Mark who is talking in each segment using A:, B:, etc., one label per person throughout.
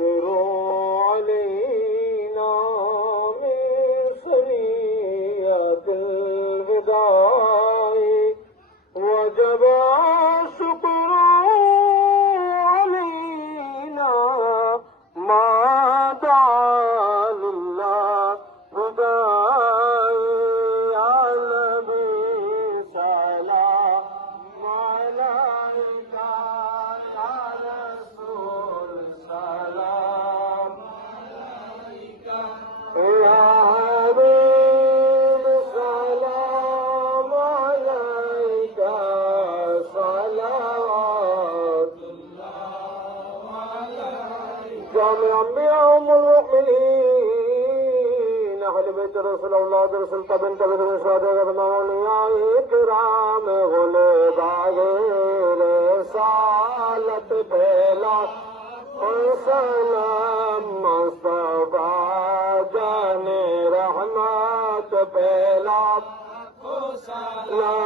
A: أجروا علينا من سرية الوداع وجب جامع أنبياء أم المؤمنين. أهل بيت رسول أولاد رسول طبن طبن شهداء أولياء كرام غلب غير رسالة بلا سلام مصطفى جان رحمت بلا سلام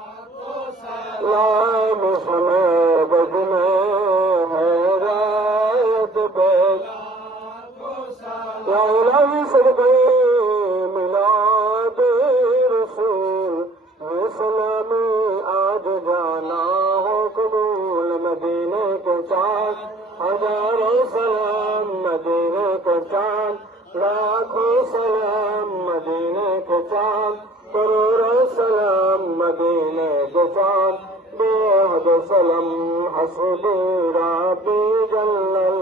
A: बजने हैरात बेल या इलाही सदके मिला दे रसूल। मैं सलामी आज जाना हो कबूल मदीने के चांद। हजारों सलाम मदीने के चांद। लाखों सलाम मदीने के चांद। करोड़ों सलाम मदीने के हसबी राबी जल्लल्लाह माफी कल